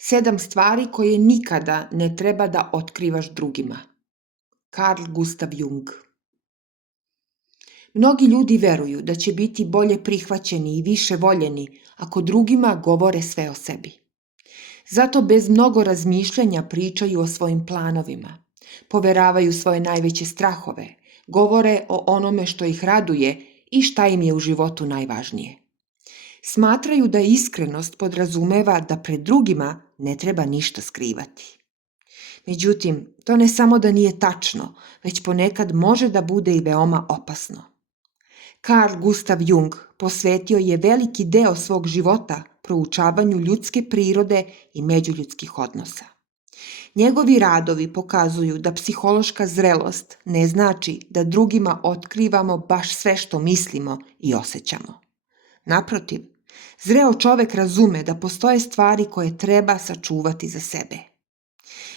7 stvari koje nikada ne treba da otkrivaš drugima. Carl Gustav Jung. Mnogi ljudi veruju da će biti bolje prihvaćeni i više voljeni ako drugima govore sve o sebi. Zato bez mnogo razmišljanja pričaju o svojim planovima, poveravaju svoje najveće strahove, govore o onome što ih raduje i šta im je u životu najvažnije. Smatraju da iskrenost podrazumeva da pred drugima ne treba ništa skrivati. Međutim, to ne samo da nije tačno, već ponekad može da bude i veoma opasno. Carl Gustav Jung posvetio je veliki deo svog života proučavanju ljudske prirode i međuljudskih odnosa. Njegovi radovi pokazuju da psihološka zrelost ne znači da drugima otkrivamo baš sve što mislimo i osjećamo. Naprotiv, zreo čovek razume da postoje stvari koje treba sačuvati za sebe.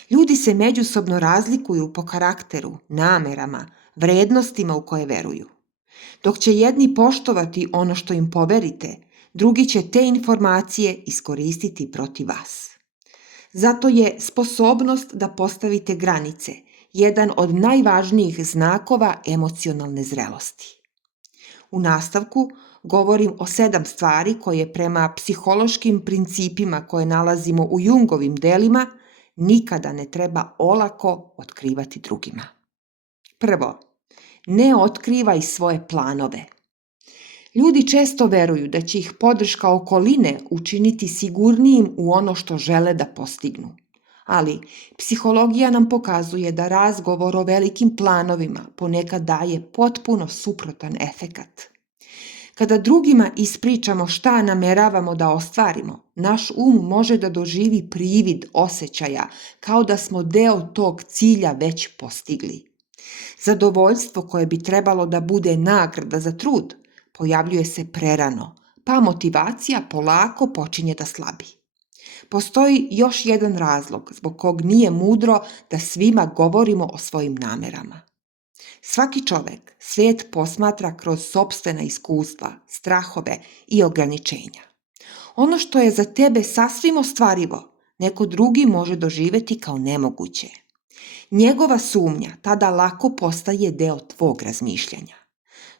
Ljudi se međusobno razlikuju po karakteru, namerama, vrednostima u koje veruju. Dok će jedni poštovati ono što im poverite, drugi će te informacije iskoristiti protiv vas. Zato je sposobnost da postavite granice jedan od najvažnijih znakova emocionalne zrelosti. U nastavku govorim o 7 stvari koje prema psihološkim principima koje nalazimo u Jungovim delima nikada ne treba olako otkrivati drugima. Prvo, ne otkrivaj svoje planove. Ljudi često veruju da će ih podrška okoline učiniti sigurnijim u ono što žele da postignu. Ali psihologija nam pokazuje da razgovor o velikim planovima ponekad daje potpuno suprotan efekat. Kada drugima ispričamo šta nameravamo da ostvarimo, naš može da doživi privid osjećaja kao da smo deo tog cilja već postigli. Zadovoljstvo koje bi trebalo da bude nagrada za trud pojavljuje se prerano, pa motivacija polako počinje da slabi. Postoji još jedan razlog zbog kog nije mudro da svima govorimo o svojim namerama. Svaki čovek svet posmatra kroz sopstvena iskustva, strahove i ograničenja. Ono što je za tebe sasvim ostvarivo, neko drugi može doživeti kao nemoguće. Njegova sumnja tada lako postaje deo tvog razmišljanja.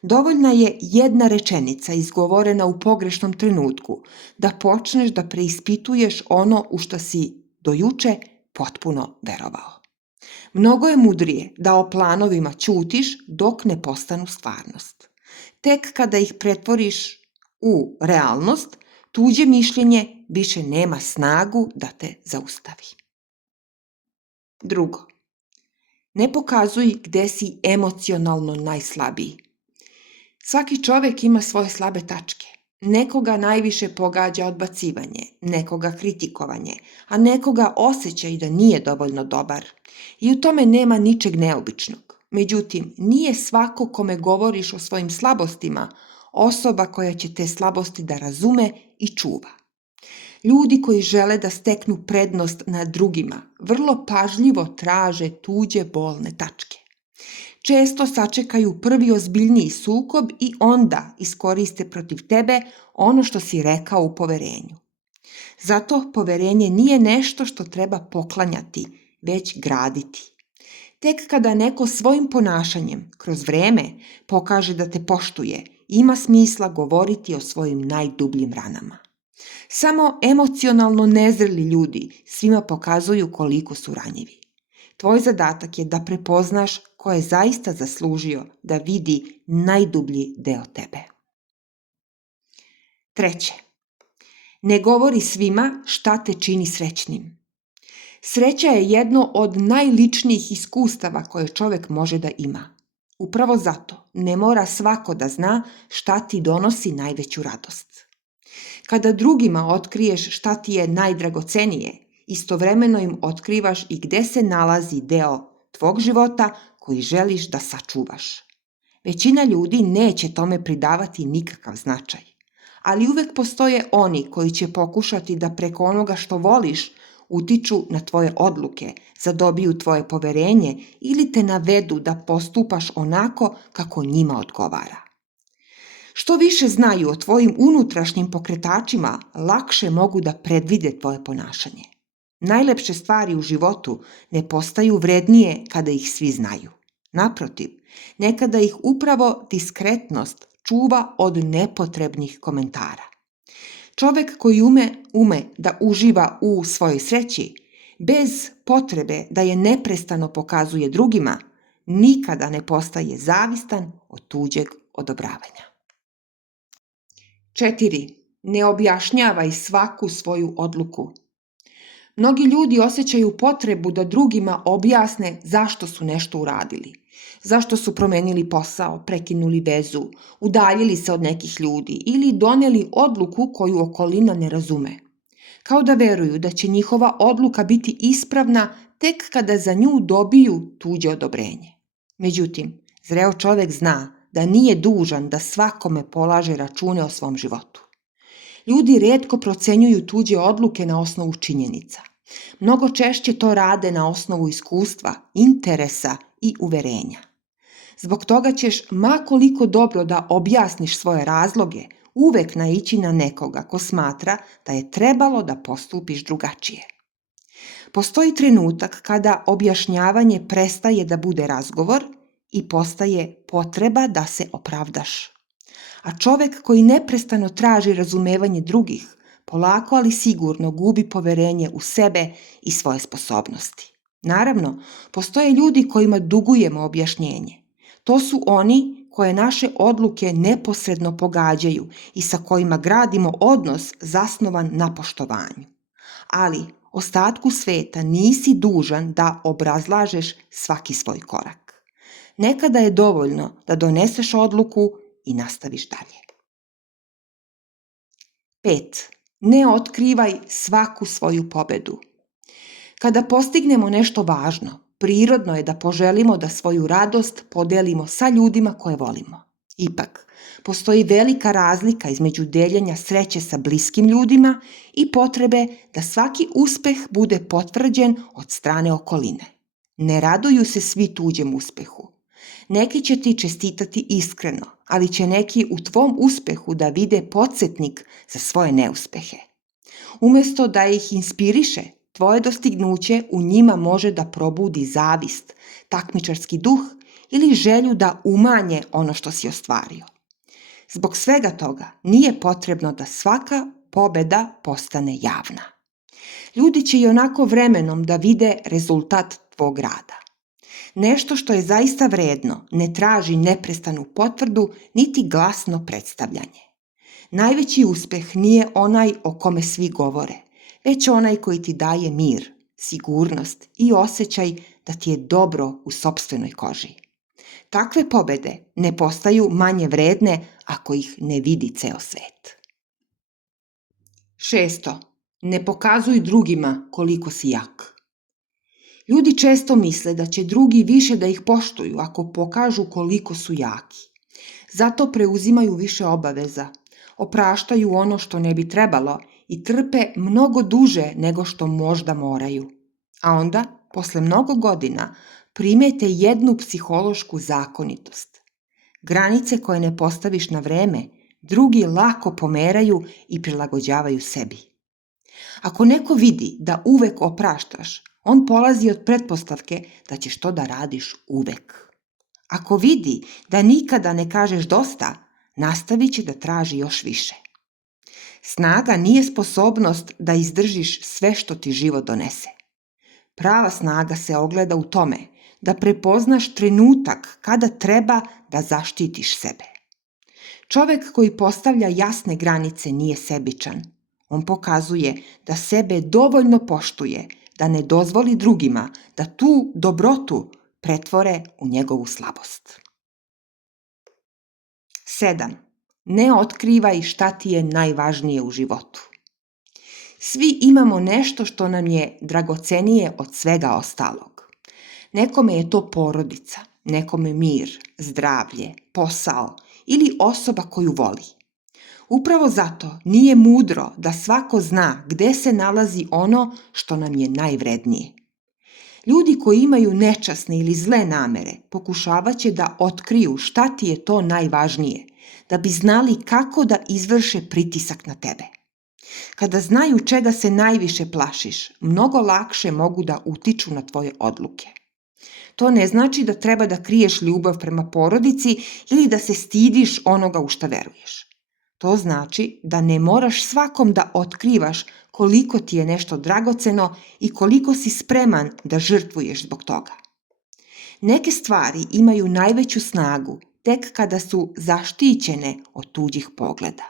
Dovoljna je jedna rečenica izgovorena u pogrešnom trenutku da počneš da preispituješ ono u što si do juče potpuno verovao. Mnogo je mudrije da o planovima ćutiš dok ne postanu stvarnost. Tek kada ih pretvoriš u realnost, tuđe mišljenje više nema snagu da te zaustavi. Drugo, ne pokazuj gde si emocionalno najslabiji. Svaki čovek ima svoje slabe tačke. Nekoga najviše pogađa odbacivanje, nekoga kritikovanje, a nekoga osjećaj da nije dovoljno dobar. I u tome nema ničeg neobičnog. Međutim, nije svako kome govoriš o svojim slabostima osoba koja će te slabosti da razume i čuva. Ljudi koji žele da steknu prednost nad drugima vrlo pažljivo traže tuđe bolne tačke. Često sačekaju prvi ozbiljniji sukob i onda iskoriste protiv tebe ono što si rekao u poverenju. Zato poverenje nije nešto što treba poklanjati, već graditi. Tek kada neko svojim ponašanjem kroz vreme pokaže da te poštuje, ima smisla govoriti o svojim najdubljim ranama. Samo emocionalno nezreli ljudi svima pokazuju koliko su ranjivi. Tvoj zadatak je da prepoznaš ko je zaista zaslužio da vidi najdublji deo tebe. Treće, ne govori svima šta te čini srećnim. Sreća je jedno od najličnijih iskustava koje čovek može da ima. Upravo zato ne mora svako da zna šta ti donosi najveću radost. Kada drugima otkriješ šta ti je najdragocenije, istovremeno im otkrivaš i gde se nalazi deo tvog života koji želiš da sačuvaš. Većina ljudi neće tome pridavati nikakav značaj, ali uvek postoje oni koji će pokušati da preko onoga što voliš utiču na tvoje odluke, zadobiju tvoje poverenje ili te navedu da postupaš onako kako njima odgovara. Što više znaju o tvojim unutrašnjim pokretačima, lakše mogu da predvide tvoje ponašanje. Najlepše stvari u životu ne postaju vrednije kada ih svi znaju. Naprotiv, nekada ih upravo diskretnost čuva od nepotrebnih komentara. Čovek koji ume da uživa u svojoj sreći, bez potrebe da je neprestano pokazuje drugima, nikada ne postaje zavistan od tuđeg odobravanja. 4. Ne objašnjavaj svaku svoju odluku. Mnogi ljudi osjećaju potrebu da drugima objasne zašto su nešto uradili, zašto su promenili posao, prekinuli vezu, udaljili se od nekih ljudi ili doneli odluku koju okolina ne razume. Kao da veruju da će njihova odluka biti ispravna tek kada za nju dobiju tuđe odobrenje. Međutim, zreo čovek zna da nije dužan da svakome polaže račune o svom životu. Ljudi retko procenjuju tuđe odluke na osnovu činjenica. Mnogo češće to rade na osnovu iskustva, interesa i uverenja. Zbog toga ćeš, ma koliko dobro da objasniš svoje razloge, uvek naići na nekoga ko smatra da je trebalo da postupiš drugačije. Postoji trenutak kada objašnjavanje prestaje da bude razgovor i postaje potreba da se opravdaš. A čovek koji neprestano traži razumevanje drugih, polako ali sigurno gubi poverenje u sebe i svoje sposobnosti. Naravno, postoje ljudi kojima dugujemo objašnjenje. To su oni koje naše odluke neposredno pogađaju i sa kojima gradimo odnos zasnovan na poštovanju. Ali ostatku sveta nisi dužan da obrazlažeš svaki svoj korak. Nekada je dovoljno da doneseš odluku i nastaviš dalje. 5. Ne otkrivaj svaku svoju pobedu. Kada postignemo nešto važno, prirodno je da poželimo da svoju radost podelimo sa ljudima koje volimo. Ipak, postoji velika razlika između deljenja sreće sa bliskim ljudima i potrebe da svaki uspeh bude potvrđen od strane okoline. Ne raduju se svi tuđem uspehu. Neki će ti čestitati iskreno, ali će neki u tvom uspehu da vide podsjetnik za svoje neuspehe. Umjesto da ih inspiriše, tvoje dostignuće u njima može da probudi zavist, takmičarski duh ili želju da umanje ono što si ostvario. Zbog svega toga nije potrebno da svaka pobeda postane javna. Ljudi će i onako vremenom da vide rezultat tvog rada. Nešto što je zaista vredno ne traži neprestanu potvrdu niti glasno predstavljanje. Najveći uspeh nije onaj o kome svi govore, već onaj koji ti daje mir, sigurnost i osjećaj da ti je dobro u sopstvenoj koži. Takve pobede ne postaju manje vredne ako ih ne vidi ceo svet. 6. Ne pokazuj drugima koliko si jak. Ljudi često misle da će drugi više da ih poštuju ako pokažu koliko su jaki. Zato preuzimaju više obaveza, opraštaju ono što ne bi trebalo i trpe mnogo duže nego što možda moraju. A onda, posle mnogo godina, primete jednu psihološku zakonitost. Granice koje ne postaviš na vreme, drugi lako pomeraju i prilagođavaju sebi. Ako neko vidi da uvek opraštaš, on polazi od pretpostavke da ćeš to da radiš uvek. Ako vidi da nikada ne kažeš dosta, nastavit će da traži još više. Snaga nije sposobnost da izdržiš sve što ti život donese. Prava snaga se ogleda u tome da prepoznaš trenutak kada treba da zaštitiš sebe. Čovek koji postavlja jasne granice nije sebičan. On pokazuje da sebe dovoljno poštuje, da ne dozvoli drugima da tu dobrotu pretvore u njegovu slabost. 7. Ne otkrivaj šta ti je najvažnije u životu. Svi imamo nešto što nam je dragocenije od svega ostalog. Nekome je to porodica, nekome mir, zdravlje, posao ili osoba koju voli. Upravo zato nije mudro da svako zna gde se nalazi ono što nam je najvrednije. Ljudi koji imaju nečasne ili zle namere pokušavaće da otkriju šta ti je to najvažnije, da bi znali kako da izvrše pritisak na tebe. Kada znaju čega se najviše plašiš, mnogo lakše mogu da utiču na tvoje odluke. To ne znači da treba da kriješ ljubav prema porodici ili da se stidiš onoga u šta veruješ. To znači da ne moraš svakom da otkrivaš koliko ti je nešto dragoceno i koliko si spreman da žrtvuješ zbog toga. Neke stvari imaju najveću snagu tek kada su zaštićene od tuđih pogleda.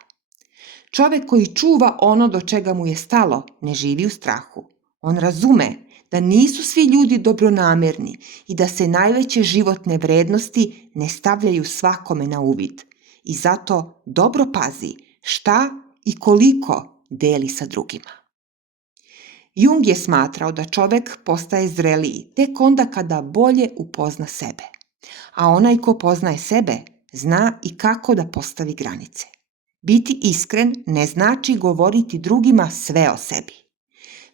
Čovek koji čuva ono do čega mu je stalo ne živi u strahu. On razume da nisu svi ljudi dobronamerni i da se najveće životne vrednosti ne stavljaju svakome na uvid. I zato dobro pazi šta i koliko deli sa drugima. Jung je smatrao da čovek postaje zreliji tek onda kada bolje upozna sebe. A onaj ko poznaje sebe zna i kako da postavi granice. Biti iskren ne znači govoriti drugima sve o sebi.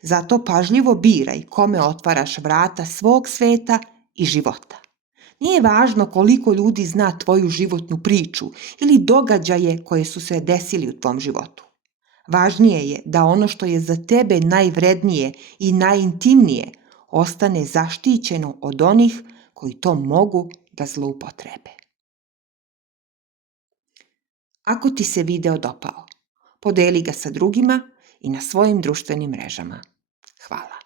Zato pažljivo biraj kome otvaraš vrata svog sveta i života. Nije važno koliko ljudi zna tvoju životnu priču ili događaje koje su se desili u tvom životu. Važnije je da ono što je za tebe najvrednije i najintimnije ostane zaštićeno od onih koji to mogu da zloupotrebe. Ako ti se video dopao, podeli ga sa drugima i na svojim društvenim mrežama. Hvala.